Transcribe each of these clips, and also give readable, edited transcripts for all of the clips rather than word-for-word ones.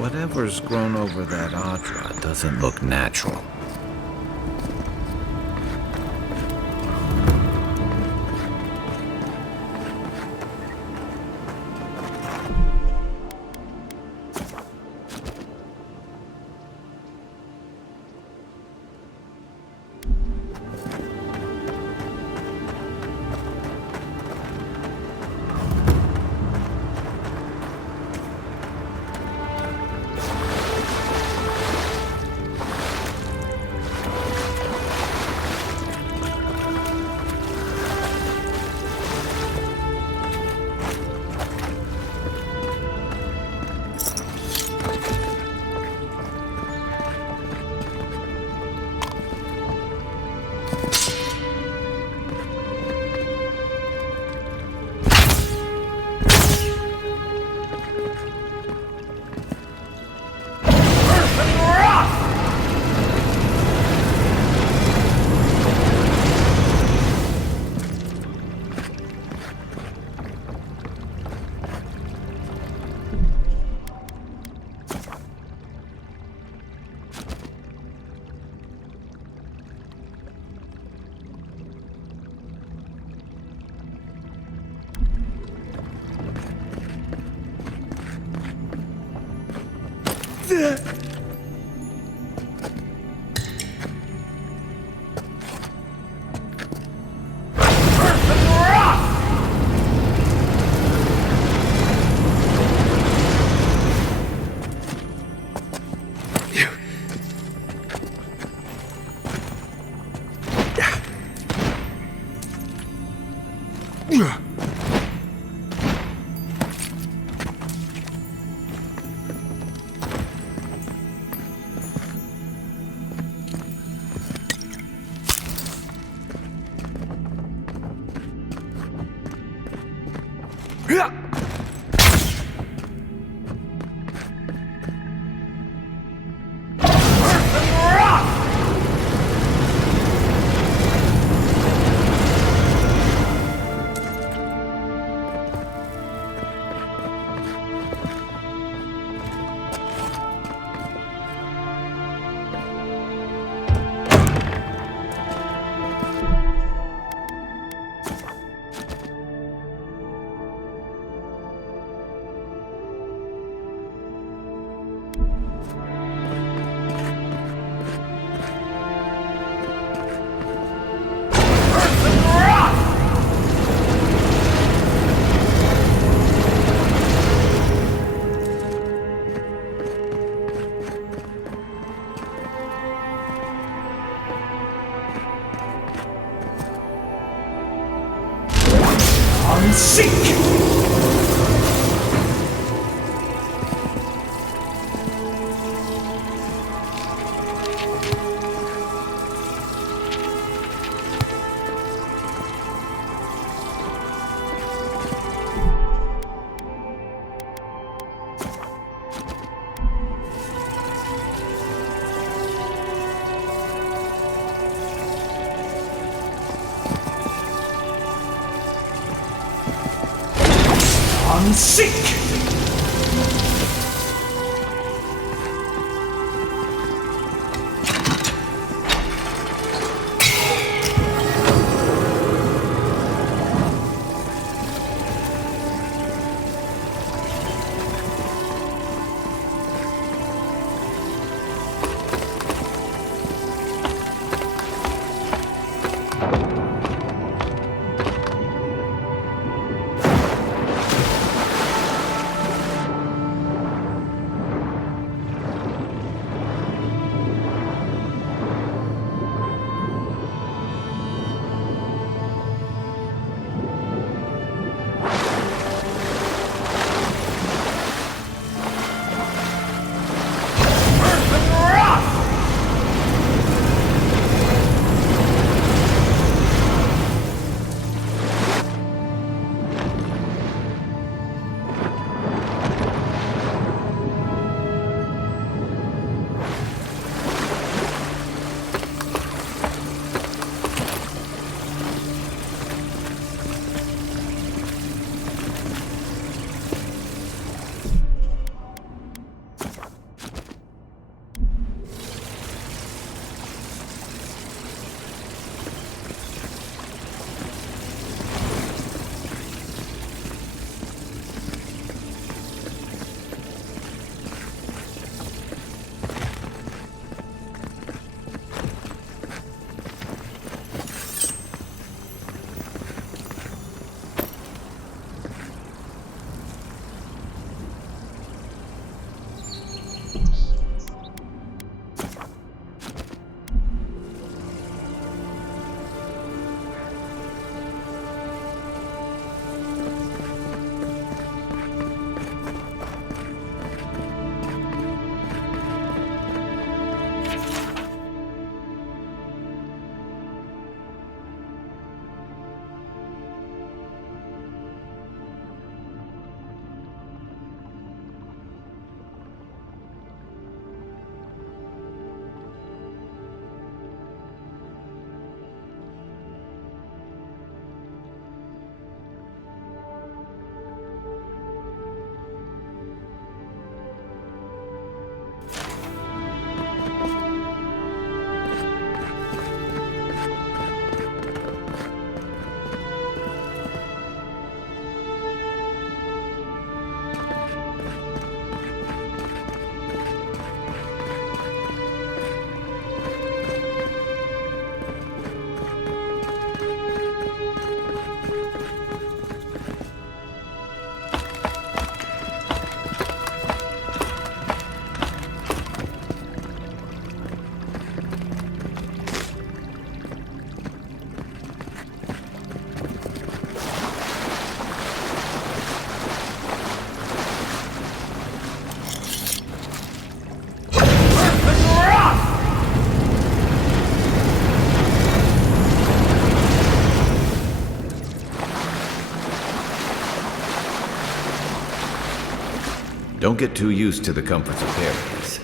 Whatever's grown over that Audra doesn't look natural. Sick! Don't get too used to the comforts of paradise.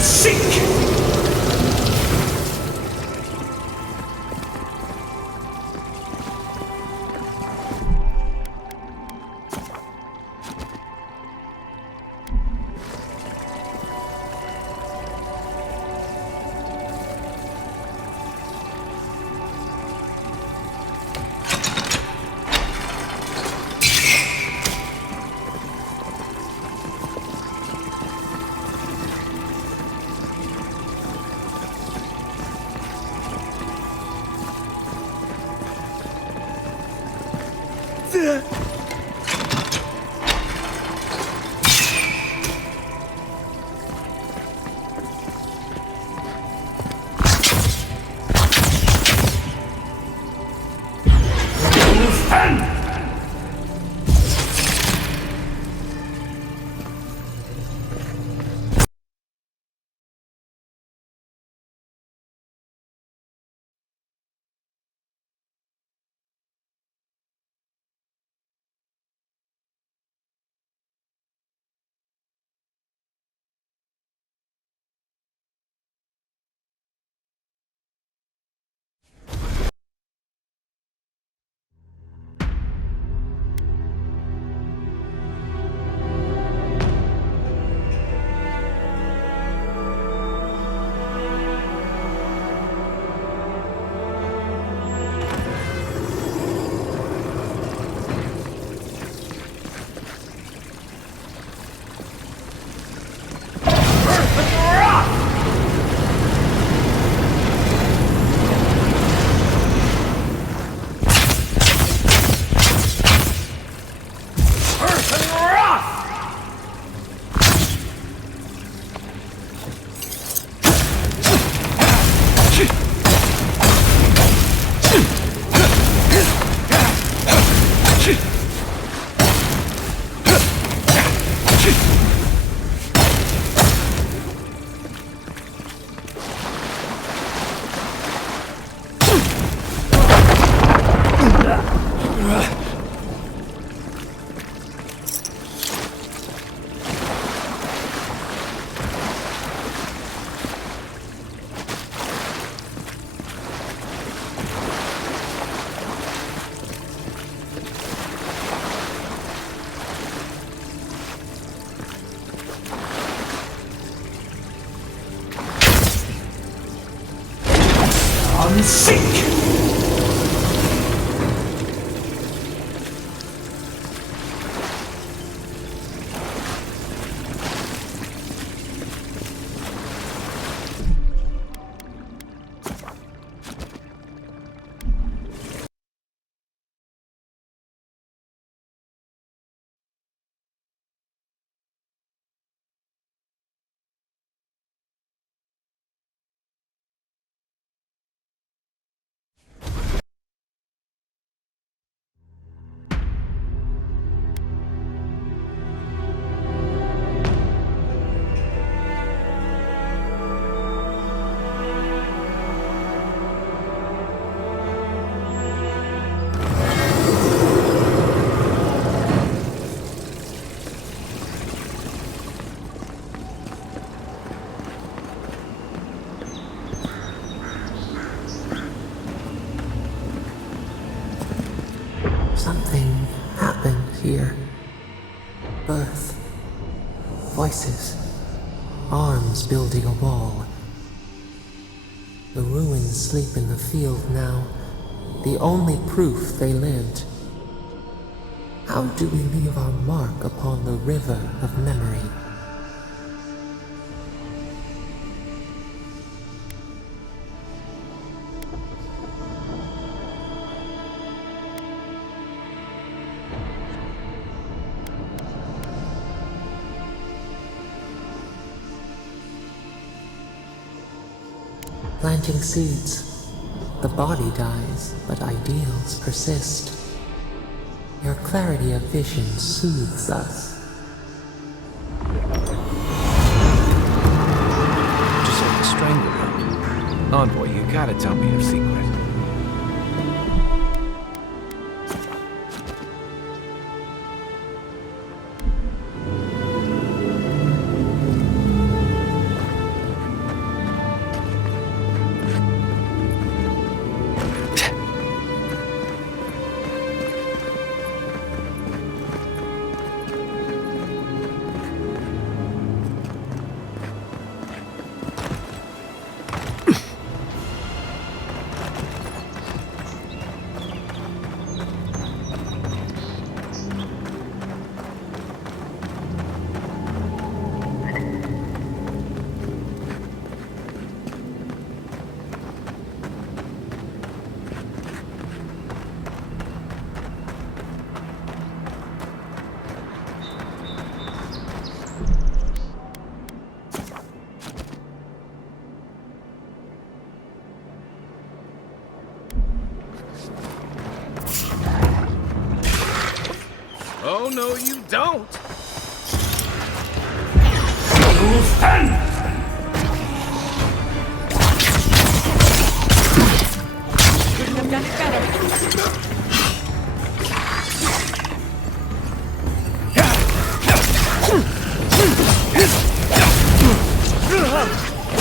Seek! Seek! Birth. Voices. Arms building a wall. The ruins sleep in the field now, the only proof they lived. How do we leave our mark upon the river of memory? Planting seeds. The body dies, but ideals persist. Your clarity of vision soothes us. Just like a stranglehold. Envoy, you gotta tell me your secret. Oh, no, you don't! Couldn't have done it better.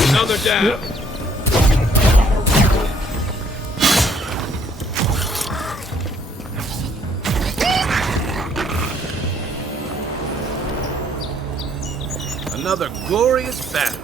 Another down! Another glorious battle.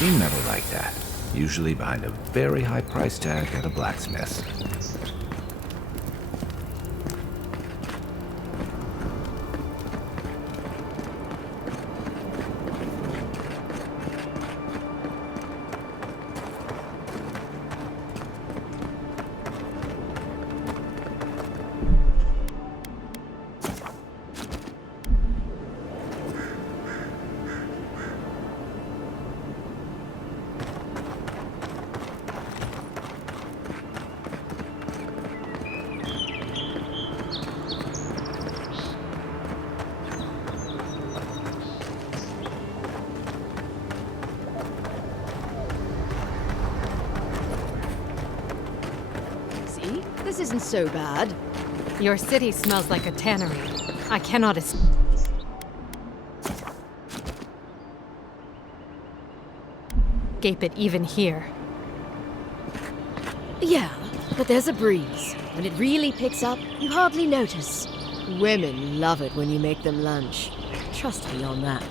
Seen metal like that, usually behind a very high price tag at a blacksmith. This isn't so bad. Your city smells like a tannery. I cannot escape it even here. Yeah, but there's a breeze. When it really picks up, you hardly notice. Women love it when you make them lunch. Trust me on that.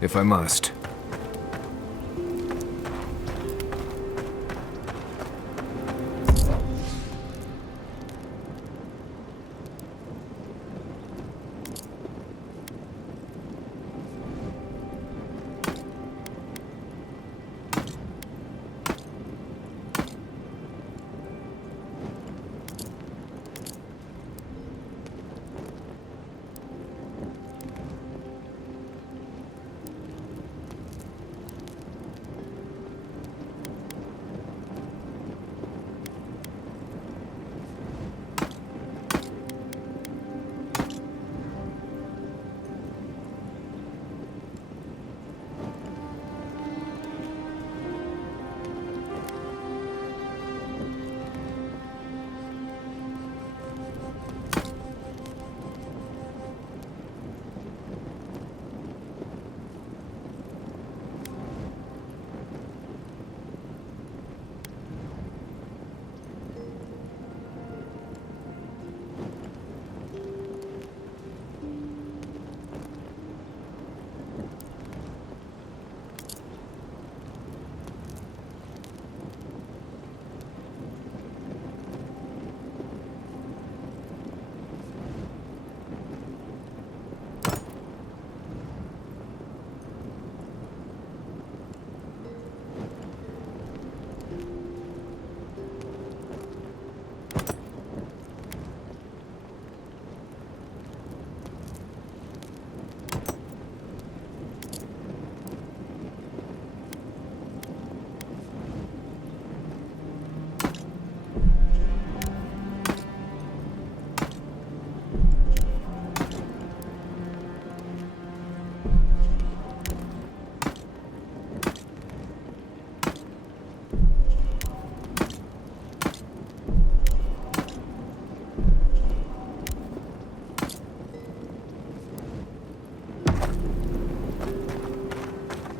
If I must.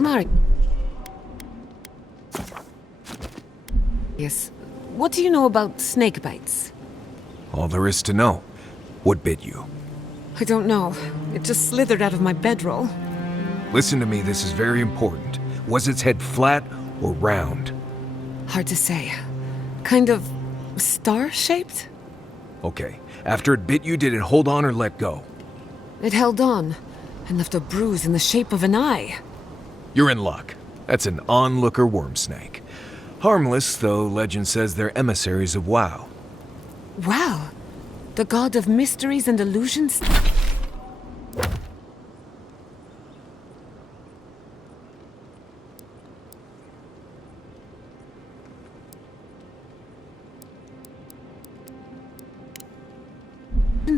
Mark. Yes. What do you know about snake bites? All there is to know. What bit you? I don't know. It just slithered out of my bedroll. Listen to me, this is very important. Was its head flat or round? Hard to say. Kind of star-shaped? Okay. After it bit you, did it hold on or let go? It held on, and left a bruise in the shape of an eye. You're in luck. That's an onlooker worm snake. Harmless, though legend says they're emissaries of Wow. Wow. The god of mysteries and illusions?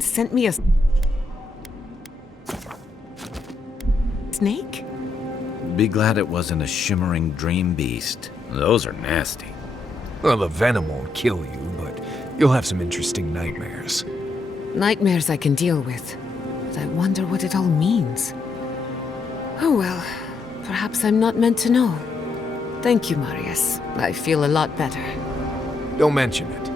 Sent me a... snake? Be glad it wasn't a shimmering dream beast. Those are nasty. Well, the venom won't kill you, but you'll have some interesting nightmares. Nightmares I can deal with, but I wonder what it all means. Oh well, perhaps I'm not meant to know. Thank you, Marius. I feel a lot better. Don't mention it.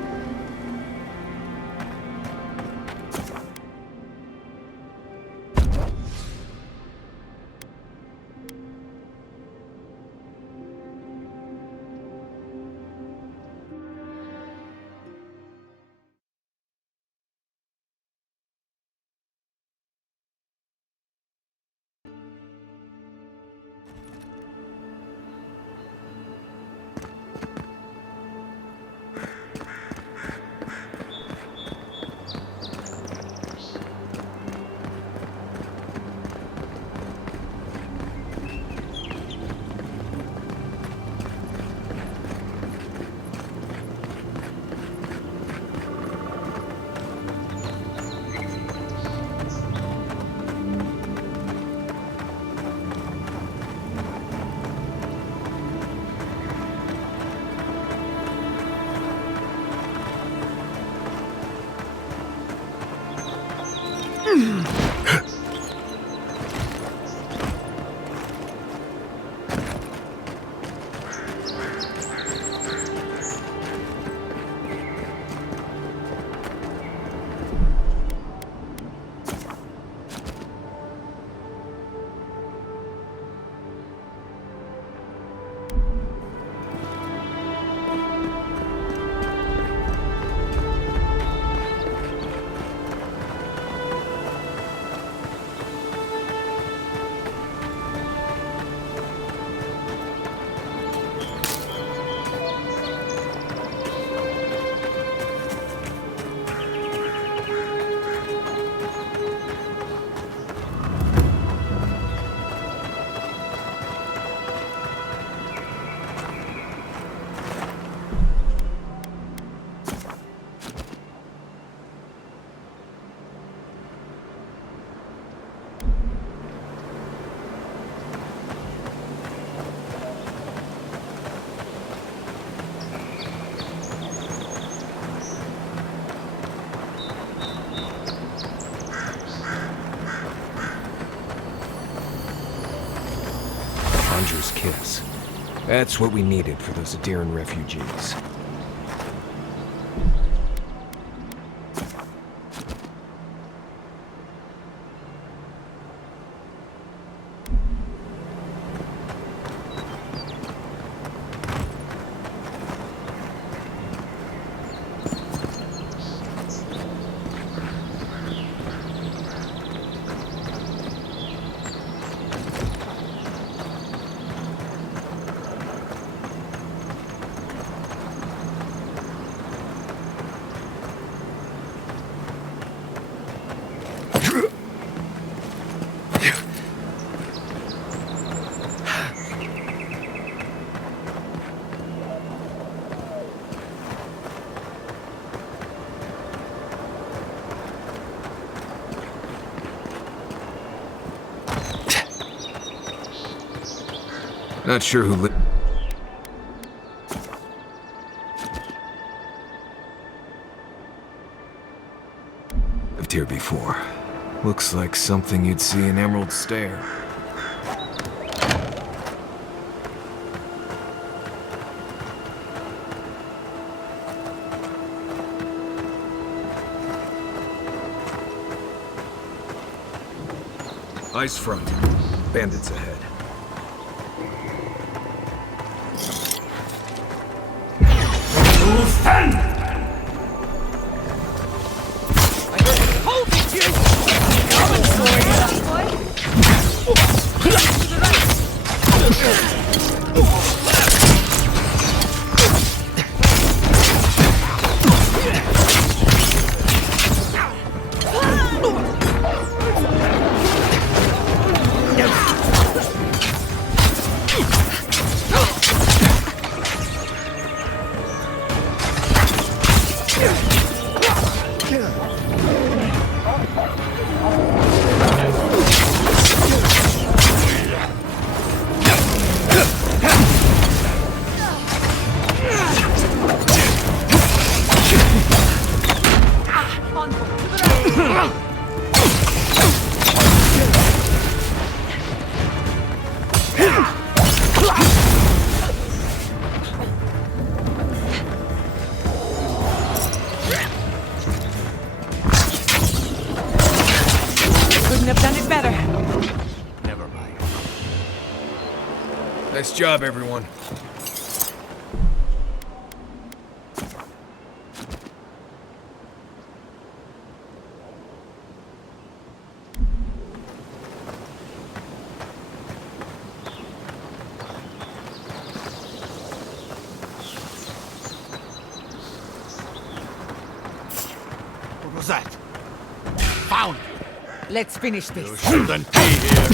Conjurer's Kiss. That's what we needed for those Adiran refugees. Not sure who lived here before. Looks like something you'd see in Emerald Stair. Ice front. Bandits ahead. Nice job, everyone. What was that? Found you! Let's finish You this. shouldn't be here!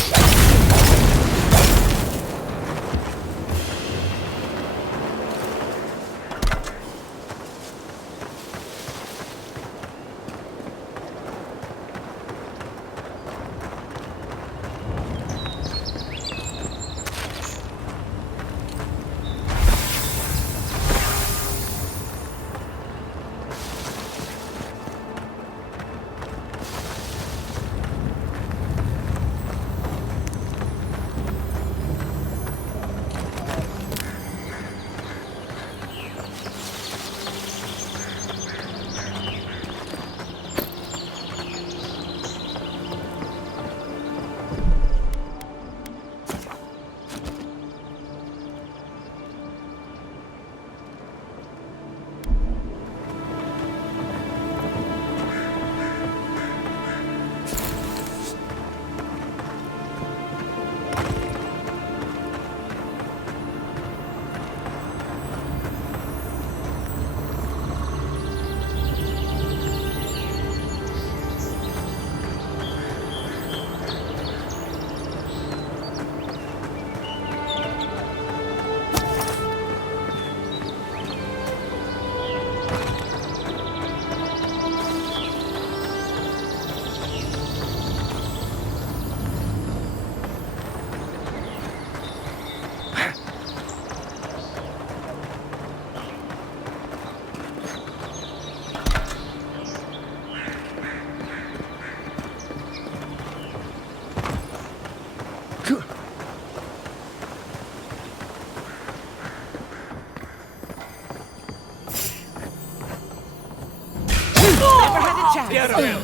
Never had a chance. Get him!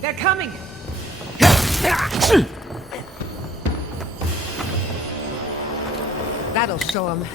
They're coming. That'll show them.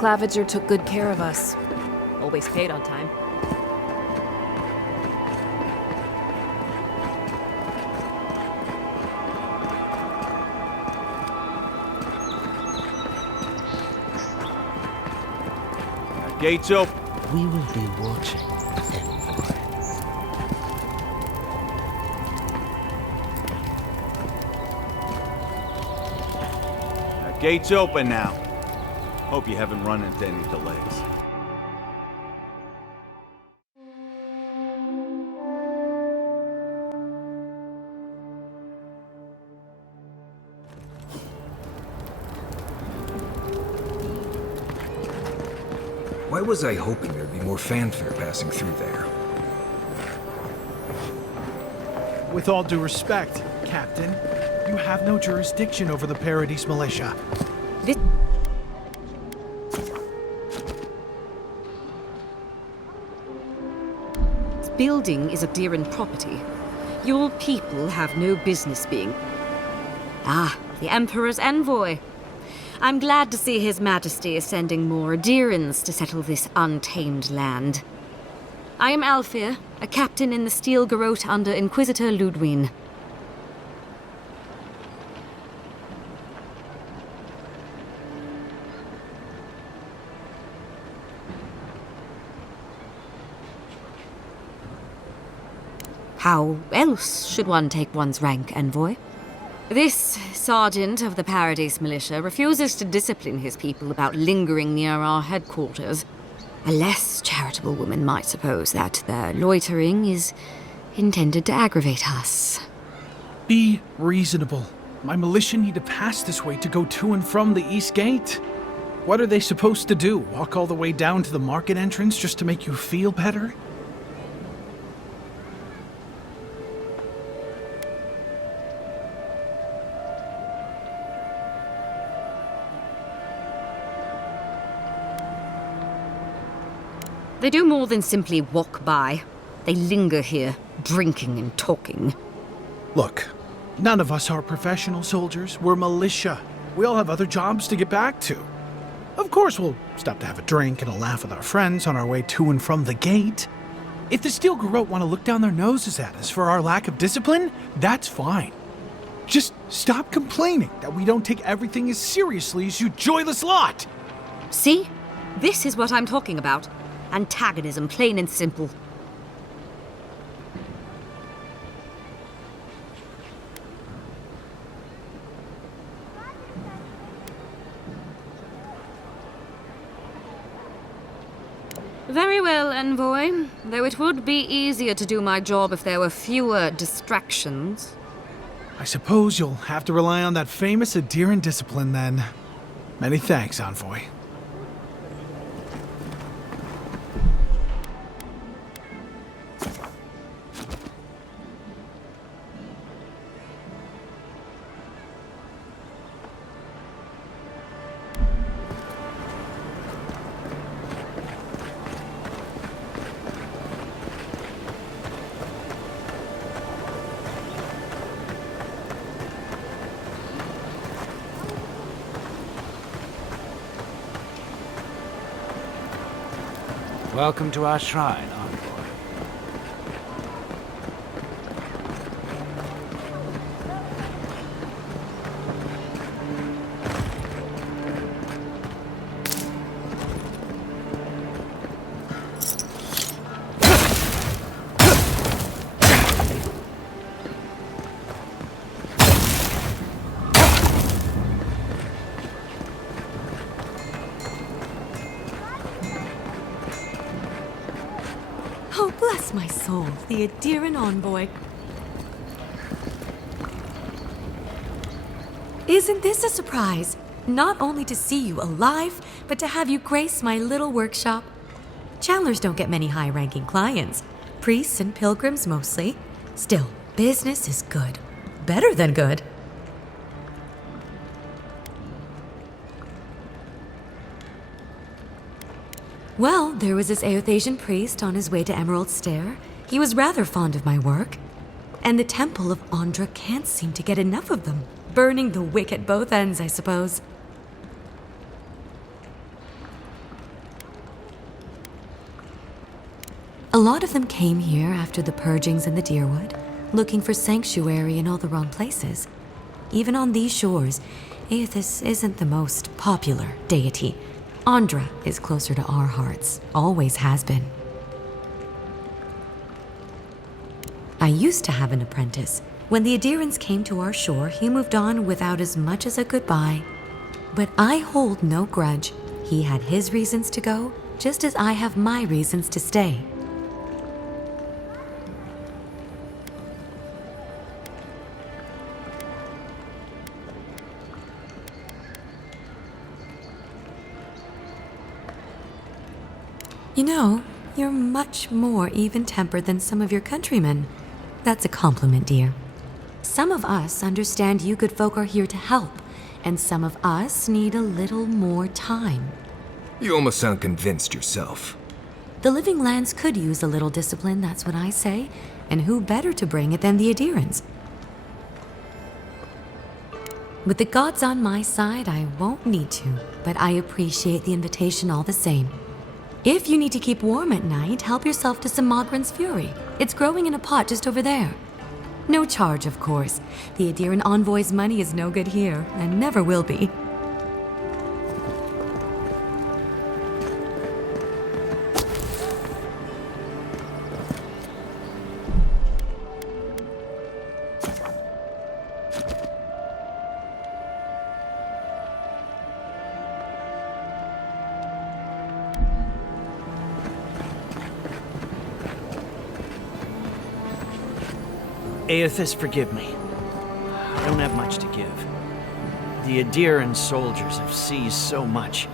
Claviger took good care of us. Always paid on time. Gates open. We will be watching, Envoy. Gates open now. Hope you haven't run into any delays. Why was I hoping there'd be more fanfare passing through there? With all due respect, Captain, you have no jurisdiction over the Paradise Militia. This building is Abderan property. Your people have no business being... Ah, the Emperor's envoy. I'm glad to see His Majesty is sending more Adirans to settle this untamed land. I am Alfir, a captain in the Steel Garrote under Inquisitor Ludwine. How else should one take one's rank, envoy? This sergeant of the Paradise Militia refuses to discipline his people about lingering near our headquarters. A less charitable woman might suppose that their loitering is intended to aggravate us. Be reasonable. My militia need to pass this way to go to and from the East Gate. What are they supposed to do? Walk all the way down to the market entrance just to make you feel better? They do more than simply walk by. They linger here, drinking and talking. Look, none of us are professional soldiers. We're militia. We all have other jobs to get back to. Of course, we'll stop to have a drink and a laugh with our friends on our way to and from the gate. If the Steel Garrote want to look down their noses at us for our lack of discipline, that's fine. Just stop complaining that we don't take everything as seriously as you joyless lot! See? This is what I'm talking about. Antagonism, plain and simple. Very well, envoy. Though it would be easier to do my job if there were fewer distractions. I suppose you'll have to rely on that famous Adiran discipline then. Many thanks, envoy. Welcome to our shrine, envoy. Oh, bless my soul, the Adiran envoy. Isn't this a surprise? Not only to see you alive, but to have you grace my little workshop. Chandlers don't get many high-ranking clients. Priests and pilgrims mostly. Still, business is good. Better than good. Well, there was this Aothasian priest on his way to Emerald Stair. He was rather fond of my work. And the Temple of Andra can't seem to get enough of them. Burning the wick at both ends, I suppose. A lot of them came here after the purgings in the Deerwood, looking for sanctuary in all the wrong places. Even on these shores, Aethys isn't the most popular deity. Andra is closer to our hearts, always has been. I used to have an apprentice. When the Adirans came to our shore, he moved on without as much as a goodbye. But I hold no grudge. He had his reasons to go, just as I have my reasons to stay. You know, you're much more even-tempered than some of your countrymen. That's a compliment, dear. Some of us understand you good folk are here to help, and some of us need a little more time. You almost sound convinced yourself. The living lands could use a little discipline, that's what I say, and who better to bring it than the Adirans? With the gods on my side, I won't need to, but I appreciate the invitation all the same. If you need to keep warm at night, help yourself to some Mogren's Fury. It's growing in a pot just over there. No charge, of course. The Adiran envoy's money is no good here, and never will be. Aethys, forgive me. I don't have much to give. The Adiran soldiers have seized so much,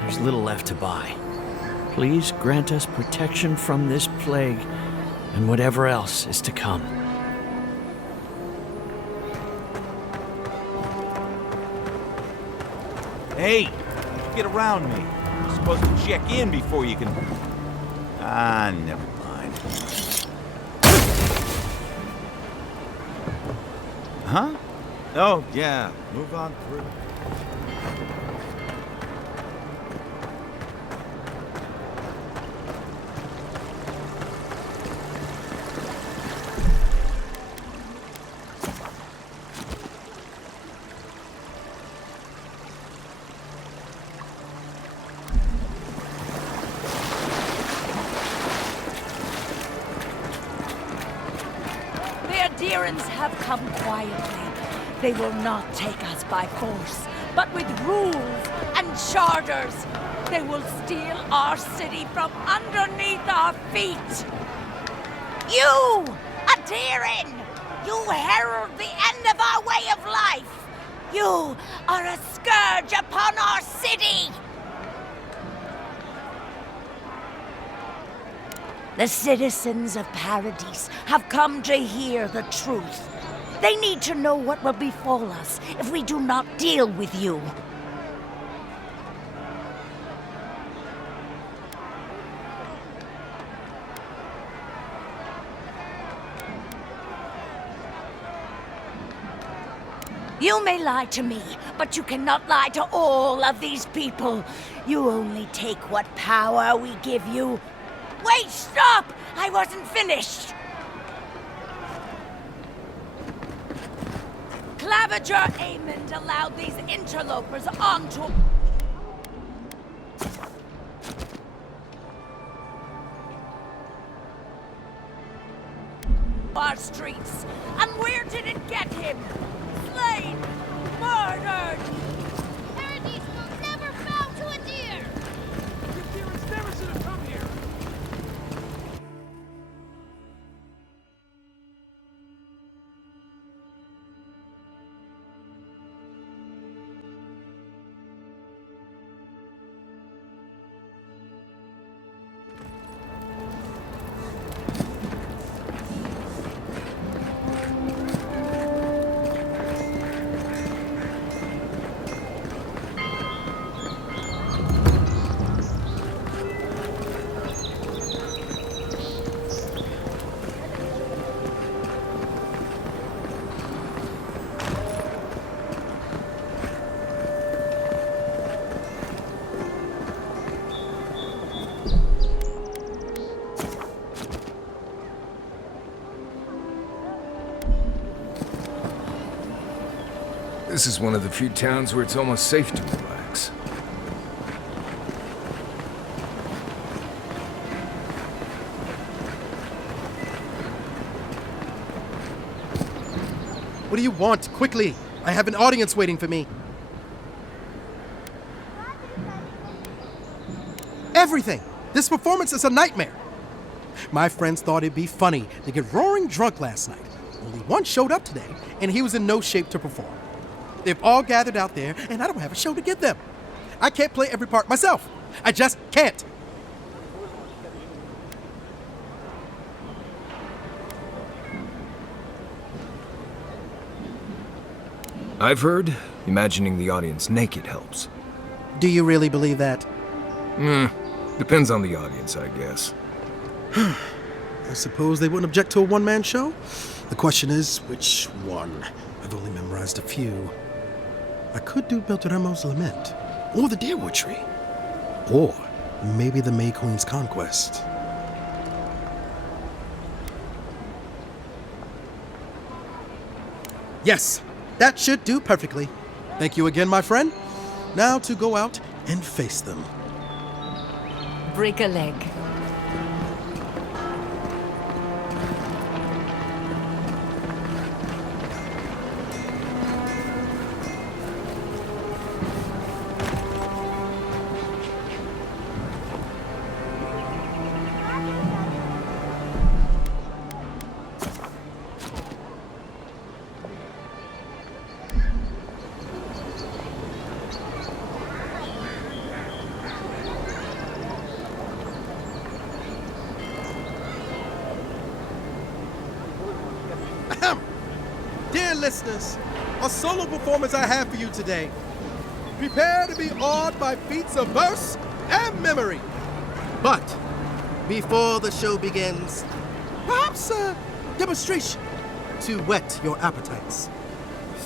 there's little left to buy. Please grant us protection from this plague and whatever else is to come. Hey, get around me. You're supposed to check in before you can... Ah, never mind. Huh? Oh, yeah. Move on through. The Adirans have come quietly. They will not take us by force, but with rules and charters. They will steal our city from underneath our feet. You, Adiran! You herald the end of our way of life! You are a scourge upon our city! The citizens of Paradise have come to hear the truth. They need to know what will befall us if we do not deal with you. You may lie to me, but you cannot lie to all of these people. You only take what power we give you. Wait, stop! I wasn't finished! Claviger Aemond allowed these interlopers onto our streets. And where did it get him? Slain! Murdered! Paradise will never bow to a deer! The Adirans never should have come here! This is one of the few towns where it's almost safe to relax. What do you want? Quickly! I have an audience waiting for me. Everything! This performance is a nightmare. My friends thought it'd be funny to get roaring drunk last night. Only one showed up today, and he was in no shape to perform. They've all gathered out there, and I don't have a show to give them. I can't play every part myself. I just can't. I've heard imagining the audience naked helps. Do you really believe that? Depends on the audience, I guess. I suppose they wouldn't object to a one-man show? The question is, which one? I've only memorized a few. I could do Beltramo's Lament, or the Deerwood Tree, or maybe the May Queen's Conquest. Yes, that should do perfectly. Thank you again, my friend. Now to go out and face them. Break a leg. Dear listeners, a solo performance I have for you today. Prepare to be awed by feats of verse and memory. But before the show begins, perhaps a demonstration to whet your appetites.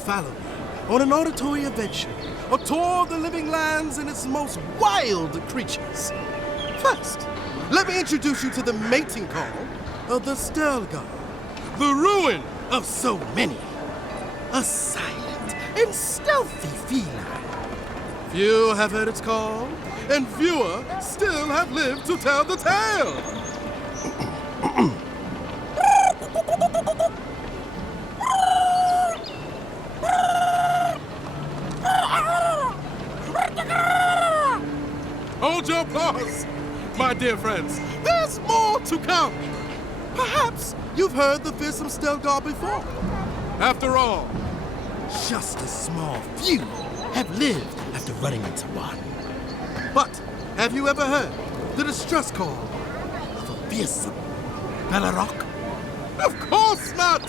Follow me on an auditory adventure, a tour of the living lands and its most wild creatures. First, let me introduce you to the mating call of the Stelgar, the ruin of so many. A silent and stealthy feline. Few have heard its call, and fewer still have lived to tell the tale. Hold your applause, my dear friends. There's more to come. Perhaps you've heard the fearsome Stelgar before. After all, just a small few have lived after running into one. But have you ever heard the distress call of a fearsome Bellarok? Of course not!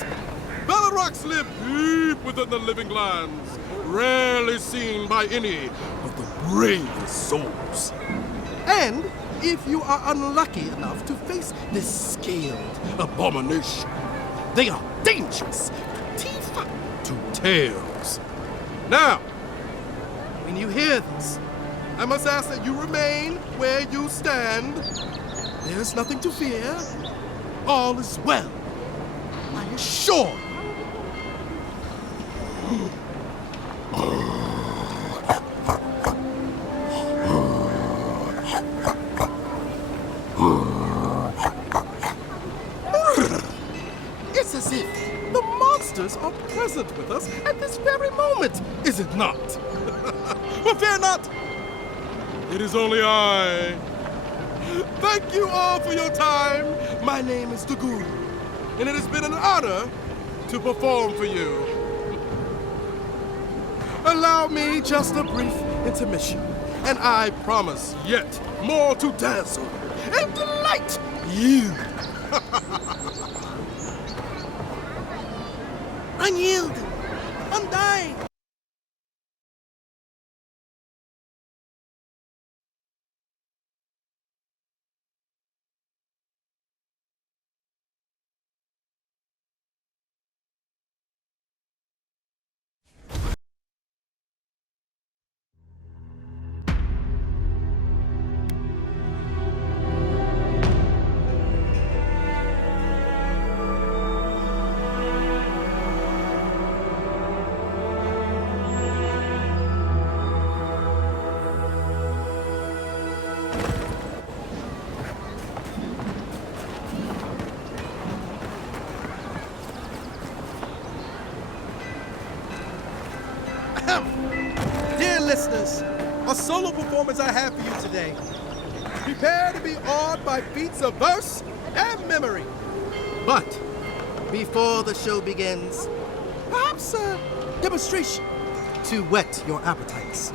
Bellaroks live deep within the living lands, rarely seen by any of the bravest souls. And if you are unlucky enough to face this scaled abomination, they are dangerous teeth to tails. Now, when you hear this, I must ask that you remain where you stand. There's nothing to fear. All is well. I assure you. It's as if the monsters are present with us at this very moment, is it not? But fear not! It is only I. Thank you all for your time. My name is Dagul, and it has been an honor to perform for you. Allow me just a brief intermission, and I promise yet more to dazzle and delight you. Unyielding, undying. Dear listeners, a solo performance I have for you today. Prepare to be awed by feats of verse and memory. But before the show begins, perhaps a demonstration to whet your appetites.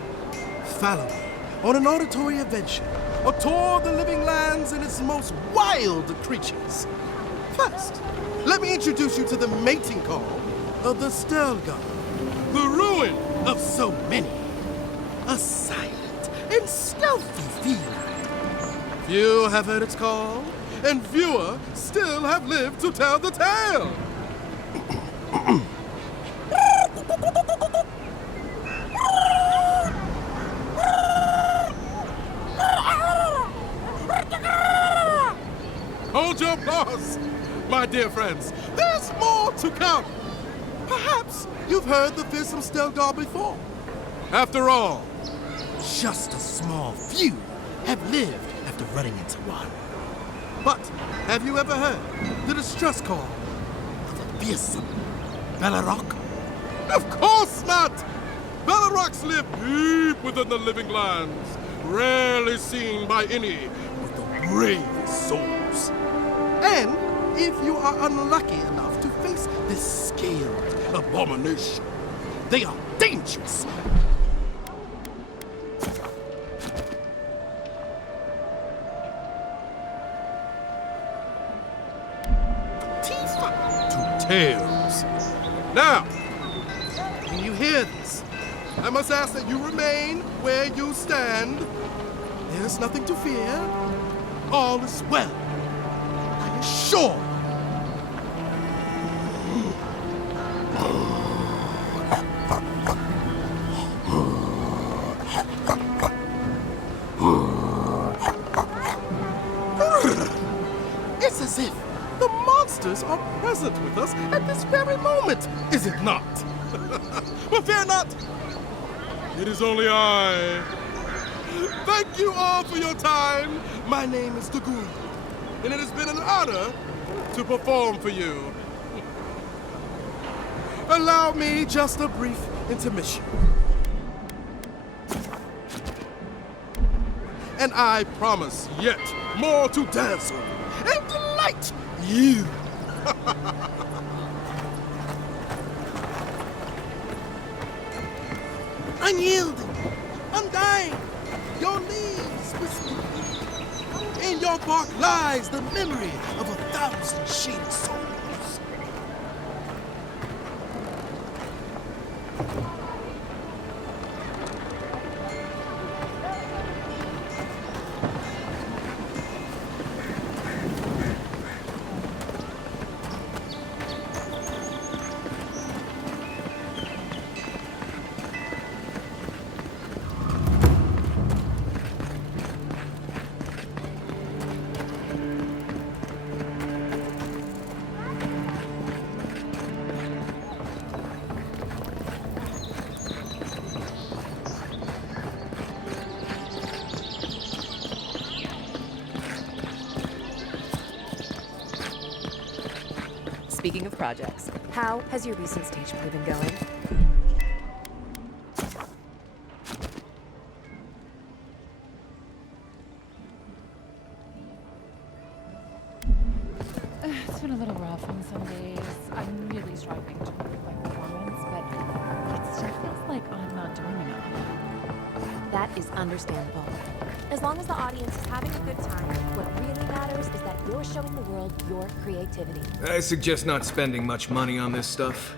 Follow me on an auditory adventure, a tour of the living lands and its most wild creatures. First, let me introduce you to the mating call of the Stelgar, the ruin of so many. A silent and stealthy feline. Few have heard its call, and fewer still have lived to tell the tale. Hold your applause, my dear friends. There's more to come. Perhaps you've heard the fearsome Stelgar before. After all, just a small few have lived after running into one. But have you ever heard the distress call of a fearsome Bellarok? Of course not! Bellarocks live deep within the living lands, rarely seen by any but the bravest souls. And if you are unlucky enough to face this scaled abomination, they are dangerous. Teeth to tails. Now, when you hear this, I must ask that you remain where you stand. There's nothing to fear. All is well. I assure you. It's as if the monsters are present with us at this very moment, is it not? But fear not, it is only I. Thank you all for your time. My name is Dagoon, and it has been an honor to perform for you. Allow me just a brief intermission. And I promise yet more to dazzle and delight you. Unyielding, undying, your leaves whisper. In your bark lies the memory of 1,000 shaded souls. Speaking of projects, how has your recent stage play been going? It's been a little rough on some days. I'm really striving to improve my performance, but it still feels like I'm not doing enough. That is understandable. As long as the audience is having a good time, what really matters is that you're showing the world your creativity. I suggest not spending much money on this stuff.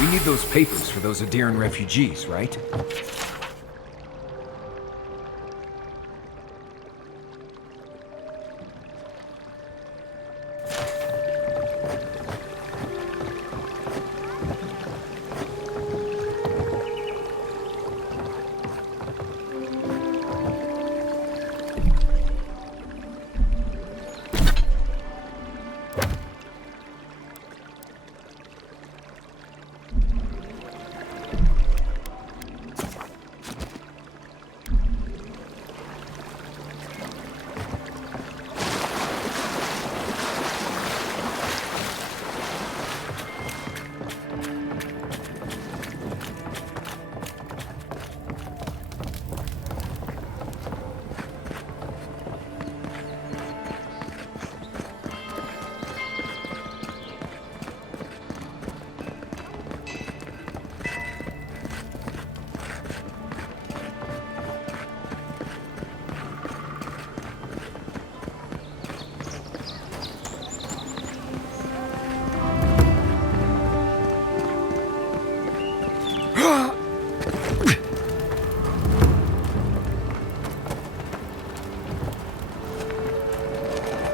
We need those papers for those Adiran refugees, right?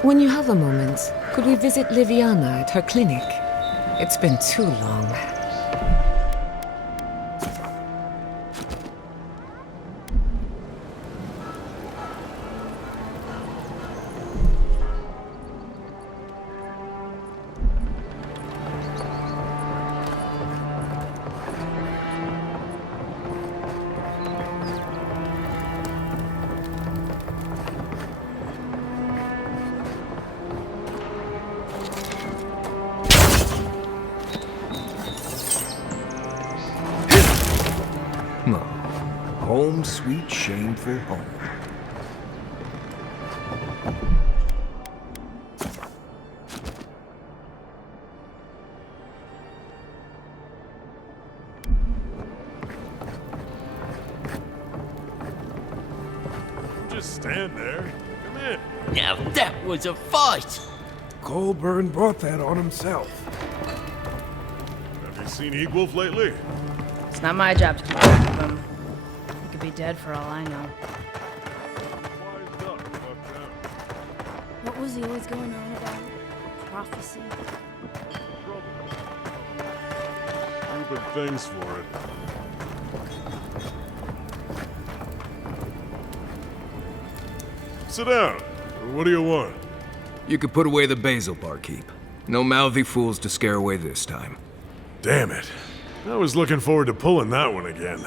When you have a moment, could we visit Liviana at her clinic? It's been too long. No. Home sweet shameful home. Just stand there. Come in. Now that was a fight! Colburn brought that on himself. Have you seen Eagwolf lately? It's not my job to keep track of him. He could be dead for all I know. What was he always going on about? Prophecy? Stupid things for it. Sit down. What do you want? You could put away the basil, barkeep. No mouthy fools to scare away this time. Damn it. I was looking forward to pulling that one again.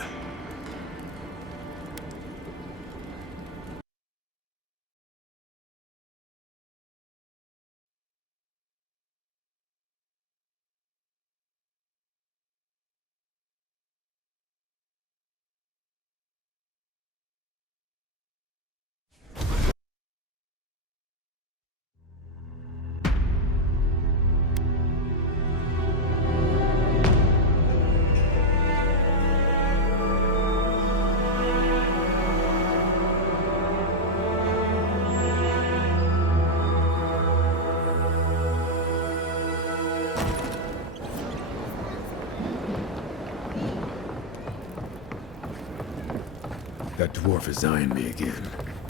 That dwarf is eyeing me again.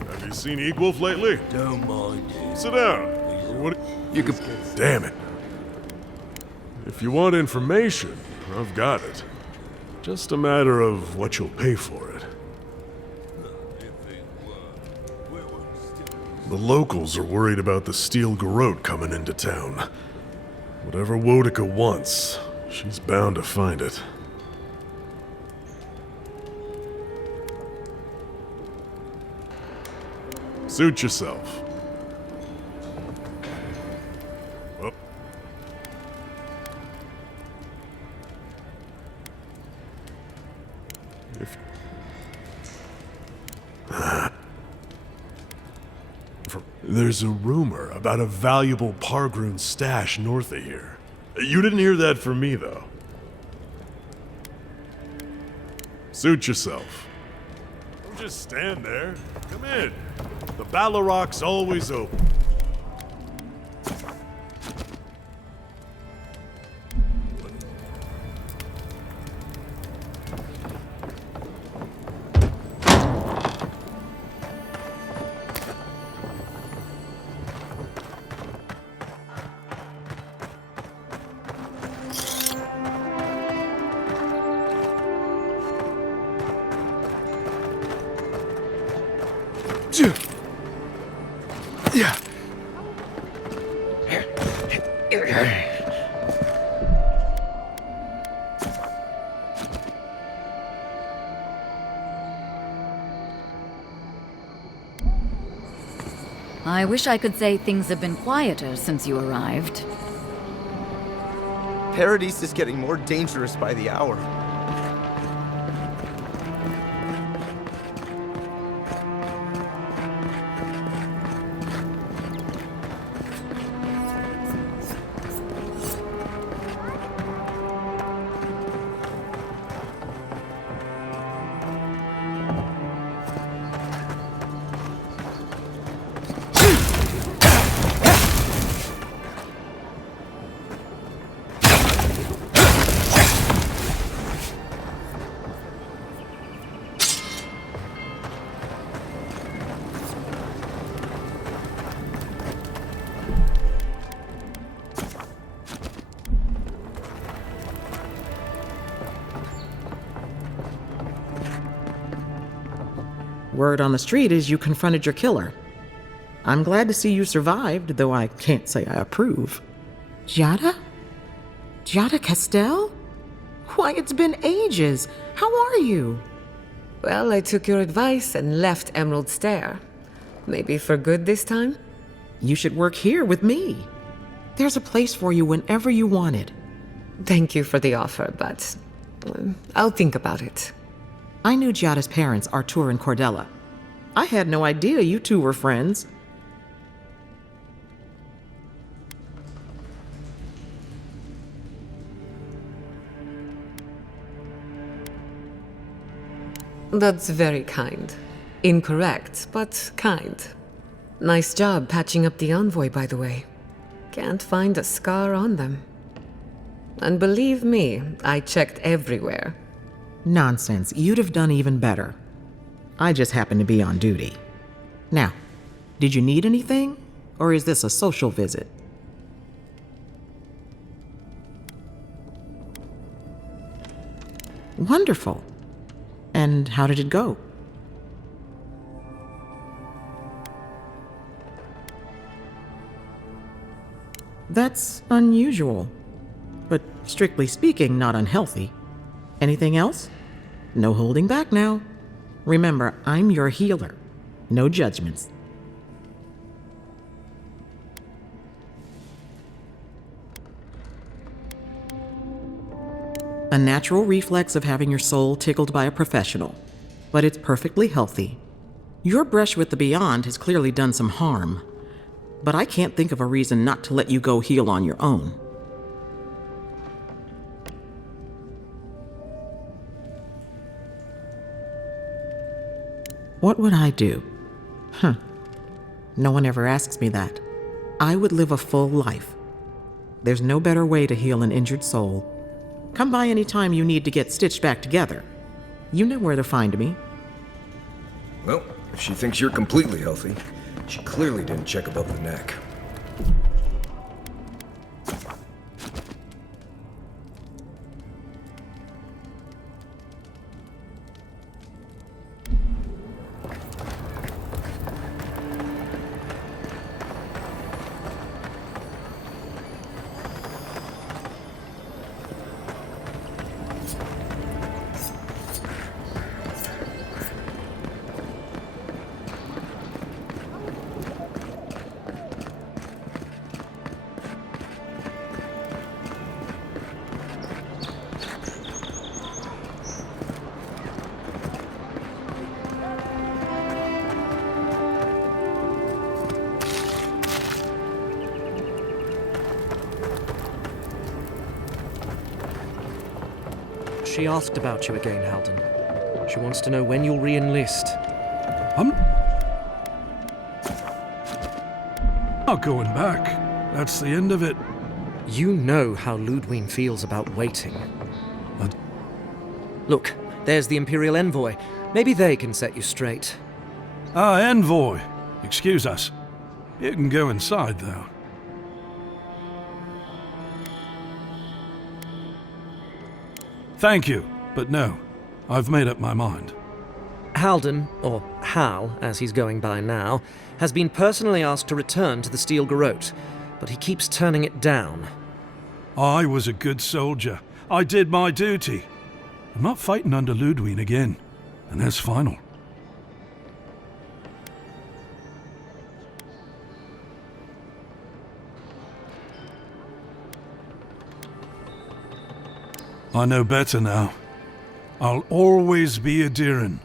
Have you seen Eagwolf lately? Don't mind him. Sit down. What? You could... Damn it. If you want information, I've got it. Just a matter of what you'll pay for it. The locals are worried about the steel garrote coming into town. Whatever Wodica wants, she's bound to find it. Suit yourself. Oh. If... There's a rumor about a valuable Pargroon stash north of here. You didn't hear that from me, though. Suit yourself. Don't just stand there. Come in. The Ballaroc's always open. Yeah. I wish I could say things have been quieter since you arrived. Paradise is getting more dangerous by the hour. word on the street is you confronted your killer. I'm glad to see you survived, though I can't say I approve. Giada? Giada Castell? Why, it's been ages. How are you? Well, I took your advice and left Emerald Stair. Maybe for good this time? You should work here with me. There's a place for you whenever you want it. Thank you for the offer, but I'll think about it. I knew Giada's parents, Artur and Cordella. I had no idea you two were friends. That's very kind. Incorrect, but kind. Nice job patching up the envoy, by the way. Can't find a scar on them. And believe me, I checked everywhere. Nonsense. You'd have done even better. I just happened to be on duty. Now, did you need anything? Or is this a social visit? Wonderful. And how did it go? That's unusual, but strictly speaking, not unhealthy. Anything else? No holding back now. Remember, I'm your healer. No judgments. A natural reflex of having your soul tickled by a professional, but it's perfectly healthy. Your brush with the Beyond has clearly done some harm, but I can't think of a reason not to let you go heal on your own. What would I do? No one ever asks me that. I would live a full life. There's no better way to heal an injured soul. Come by any time you need to get stitched back together. You know where to find me. Well, if she thinks you're completely healthy, she clearly didn't check above the neck. She asked about you again, Halden. She wants to know when you'll re-enlist. I'm not going back. That's the end of it. You know how Ludwig feels about waiting. Look, there's the Imperial Envoy. Maybe they can set you straight. Ah, Envoy. Excuse us. You can go inside, though. Thank you, but no. I've made up my mind. Halden, or Hal, as he's going by now, has been personally asked to return to the Steel Garrote, but he keeps turning it down. I was a good soldier. I did my duty. I'm not fighting under Ludwig again, and that's final. I know better now. I'll always be a Diran.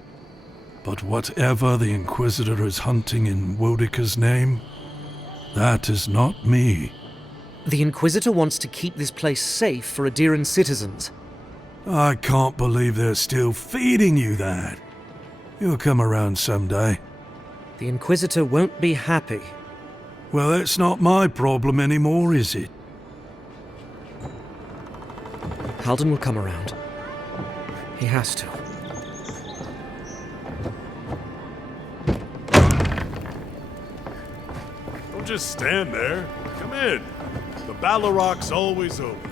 But whatever the Inquisitor is hunting in Wodika's name, that is not me. The Inquisitor wants to keep this place safe for Adiran citizens. I can't believe they're still feeding you that. You'll come around someday. The Inquisitor won't be happy. Well, that's not my problem anymore, is it? Halden will come around. He has to. Don't just stand there. Come in. The Balrog's always open.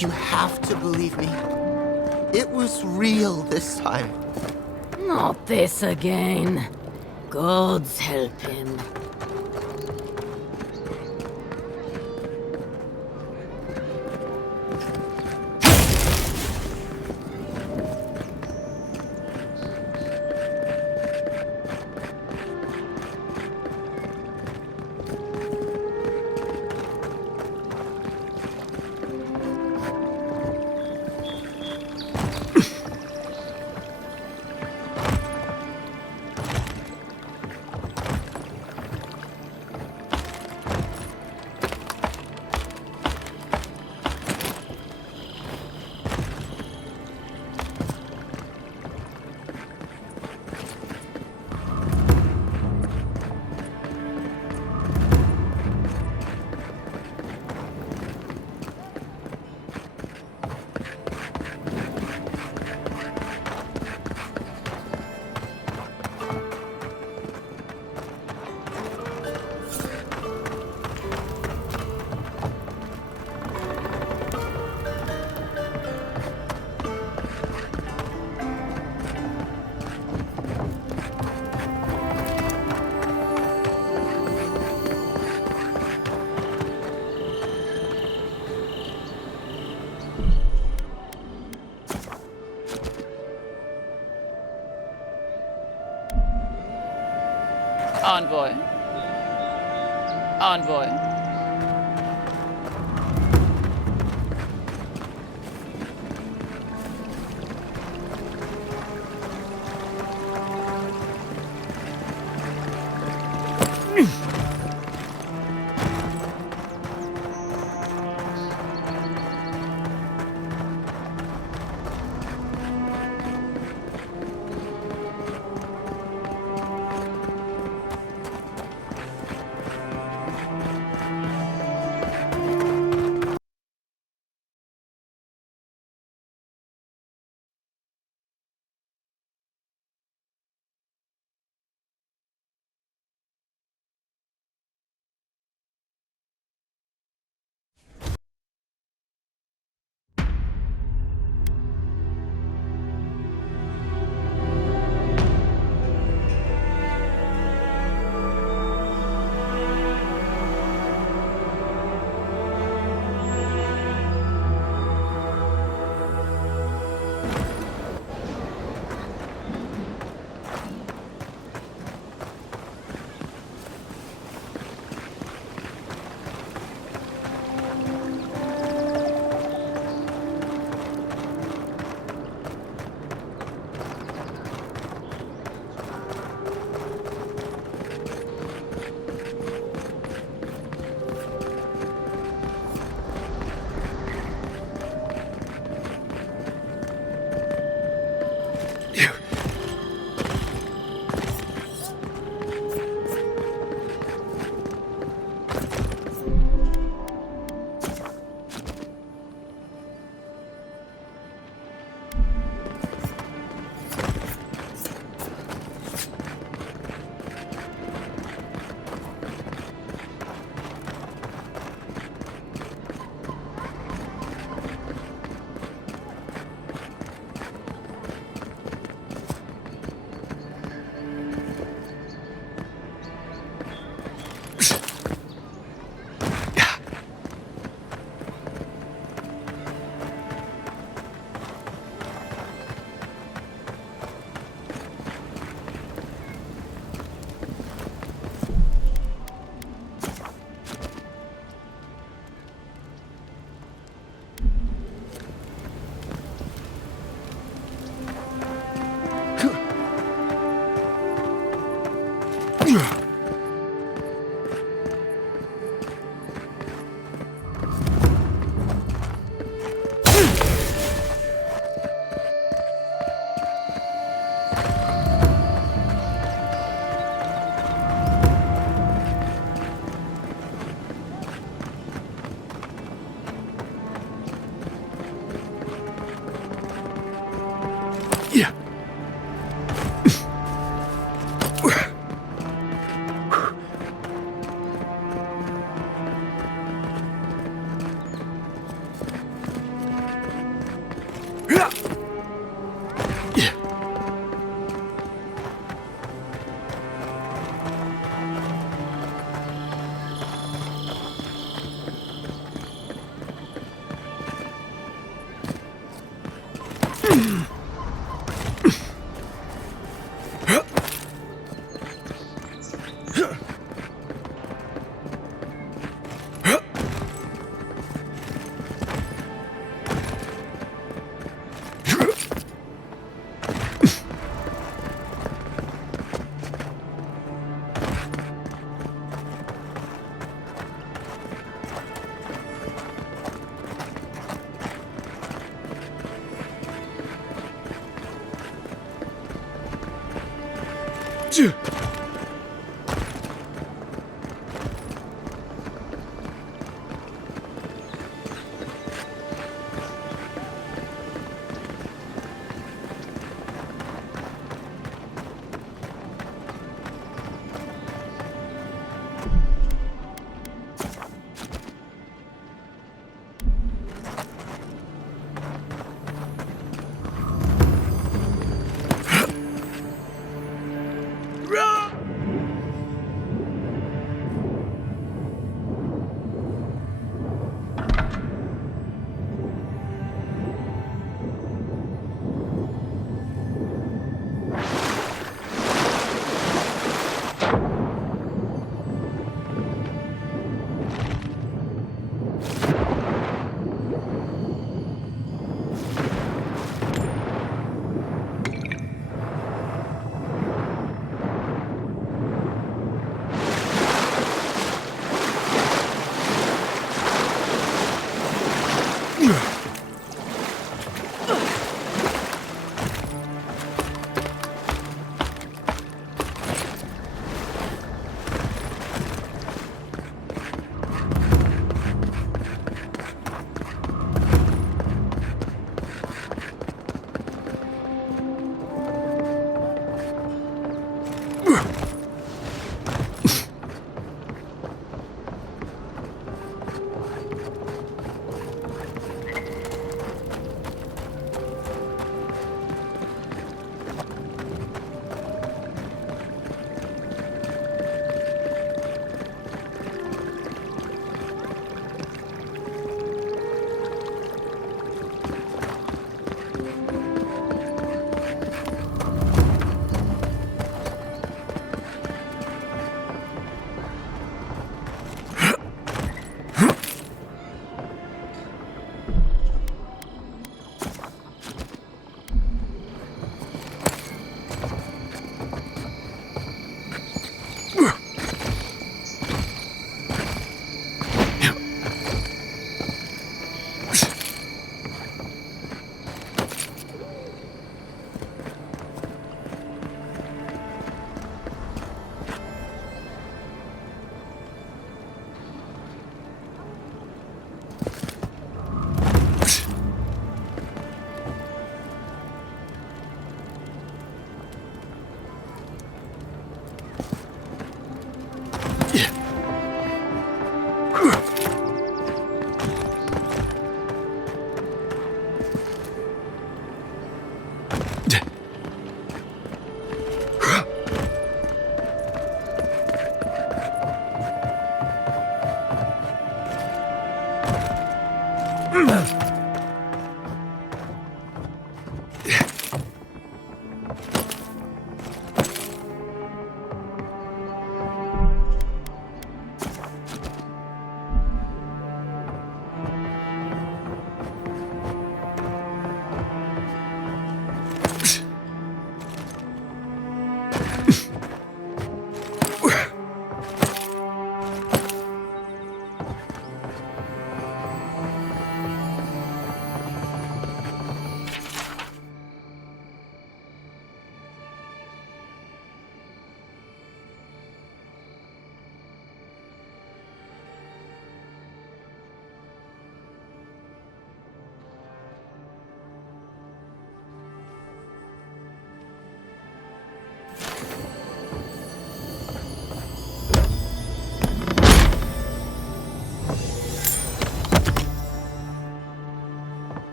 You have to believe me. It was real this time. Not this again. Gods help him. Envoy. Envoy.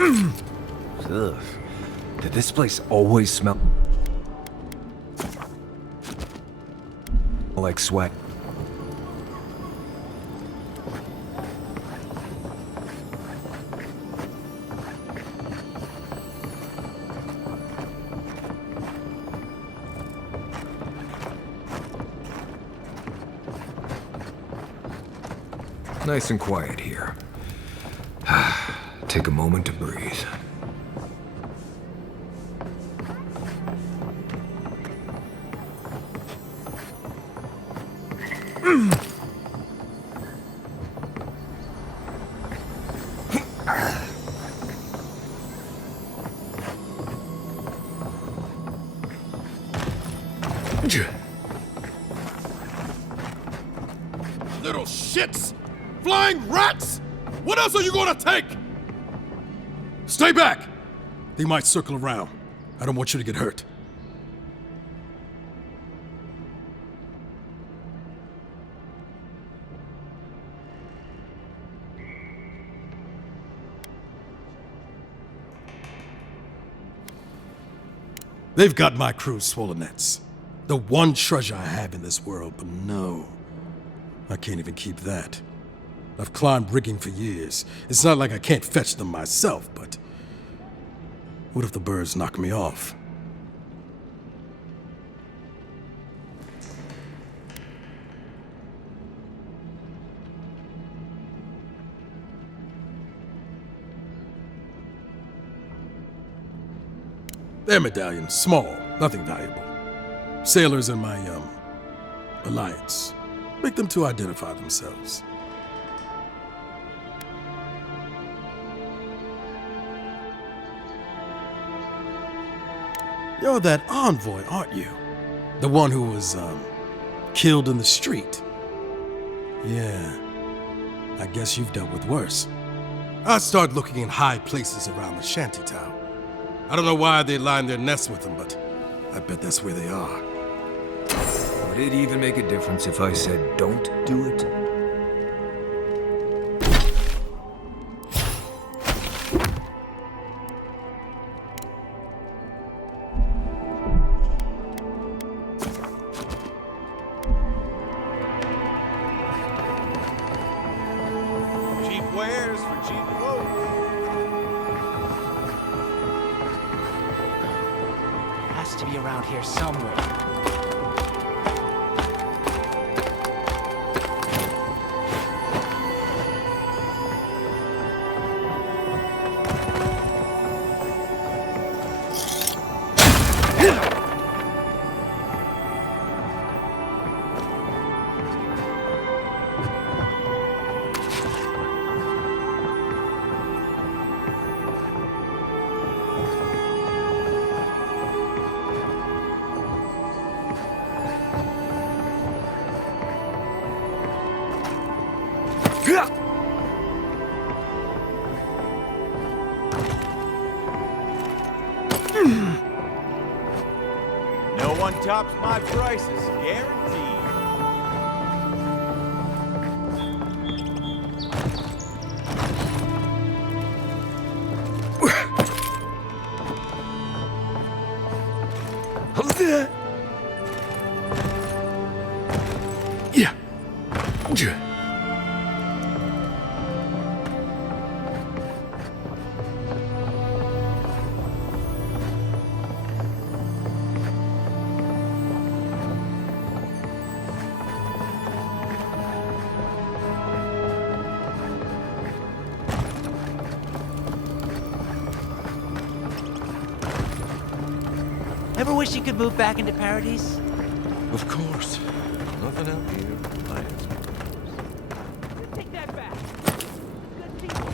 Ugh. Did this place always smell like sweat? Nice and quiet here. Take a moment to breathe. Little shits! Flying rats! What else are you gonna take? Stay back! They might circle around. I don't want you to get hurt. They've got my crew's swollen nets. The one treasure I have in this world, but no. I can't even keep that. I've climbed rigging for years. It's not like I can't fetch them myself, but what if the birds knock me off? Their medallion, small, nothing valuable. Sailors in my, alliance. Make them to identify themselves. You're that envoy, aren't you? The one who was, killed in the street. Yeah. I guess you've dealt with worse. I start looking in high places around the shantytown. I don't know why they line their nests with them, but I bet that's where they are. Would it even make a difference if I said don't do it? Cheap wares for cheap clothes. Has to be around here somewhere. No one tops my prices, guaranteed. Yeah. Ever wish you could move back into Paradise? Of course. Nothing out here. Take that back. Good people.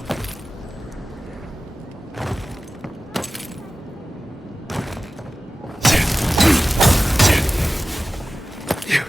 You.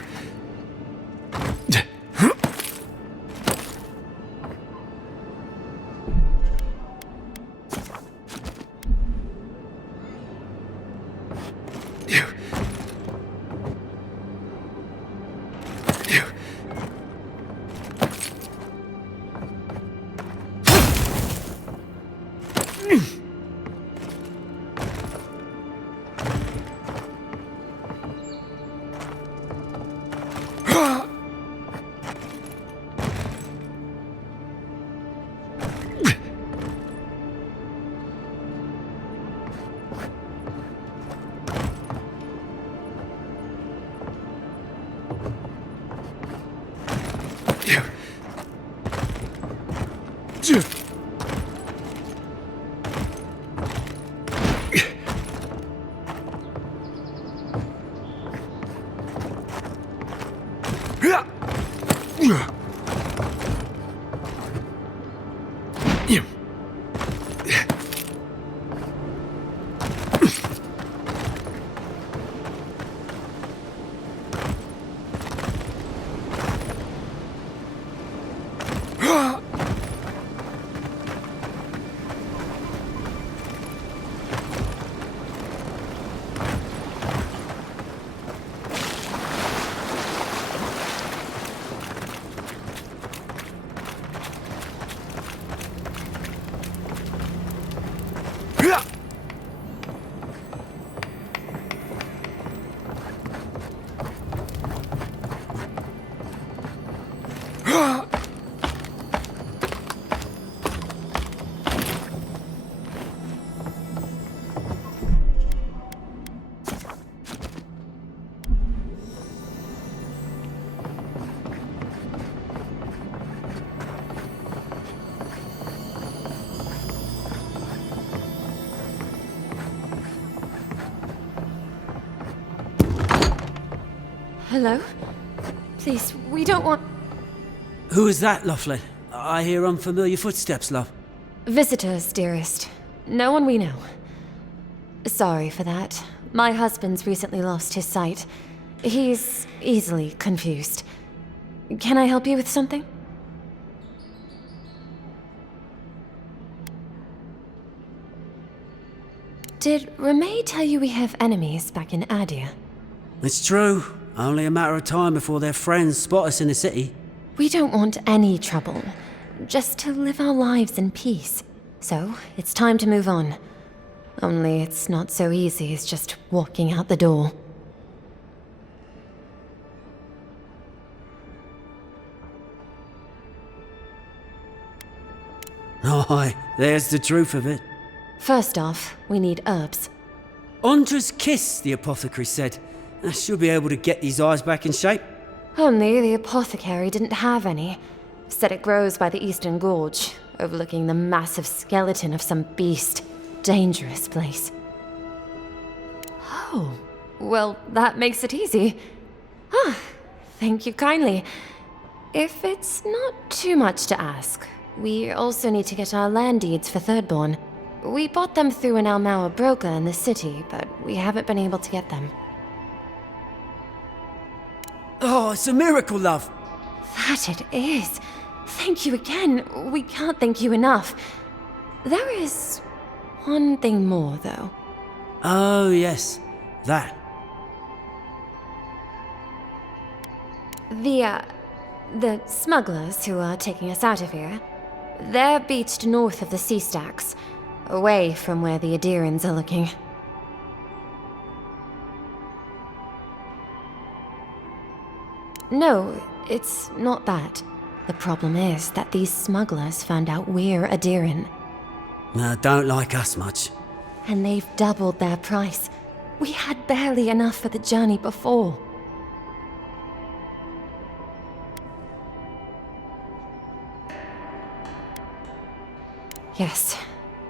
Hello? Please, we don't want... Who is that, Lovely? I hear unfamiliar footsteps, love. Visitors, dearest. No one we know. Sorry for that. My husband's recently lost his sight. He's easily confused. Can I help you with something? Did Remay tell you we have enemies back in Adia? It's true. Only a matter of time before their friends spot us in the city. We don't want any trouble. Just to live our lives in peace. So, it's time to move on. Only it's not so easy as just walking out the door. Aye, there's the truth of it. First off, we need herbs. Andra's kiss, the apothecary said. I should be able to get these eyes back in shape. Only the apothecary didn't have any. Said it grows by the Eastern Gorge, overlooking the massive skeleton of some beast. Dangerous place. Oh, well, that makes it easy. Ah, thank you kindly. If it's not too much to ask, we also need to get our land deeds for Thirdborn. We bought them through an Almauer broker in the city, but we haven't been able to get them. Oh, it's a miracle, love. That it is. Thank you again. We can't thank you enough. There is one thing more, though. Oh, yes. That. The smugglers who are taking us out of here, they're beached north of the sea stacks, away from where the Adirans are looking. No, it's not that. The problem is that these smugglers found out we're Adiran. Don't like us much. And they've doubled their price. We had barely enough for the journey before. Yes,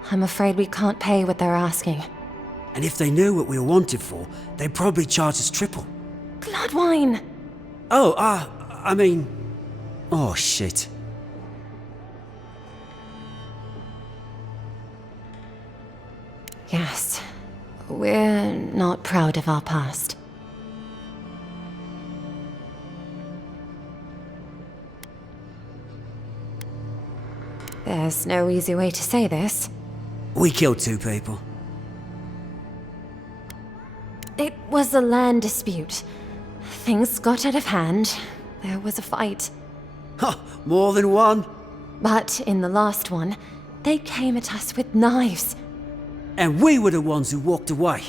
I'm afraid we can't pay what they're asking. And if they knew what we were wanted for, they'd probably charge us triple. Bloodwine! Oh, I mean... Oh, shit. Yes, we're not proud of our past. There's no easy way to say this. We killed 2 people. It was a land dispute. Things got out of hand. There was a fight. Ha! More than one? But in the last one, they came at us with knives. And we were the ones who walked away.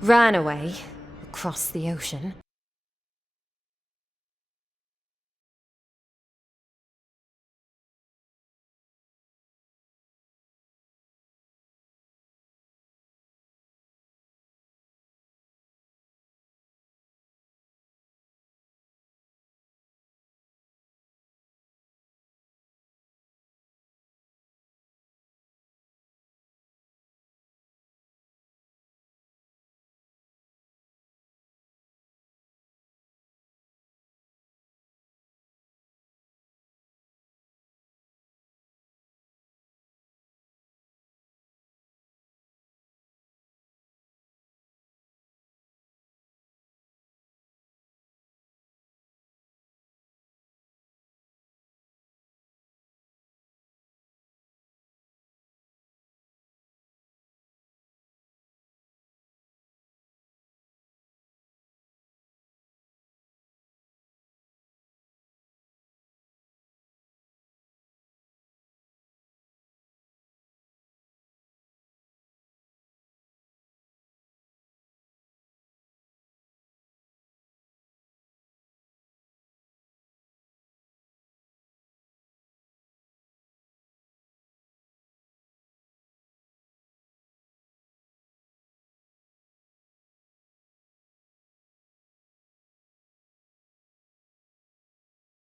Ran away. Across the ocean.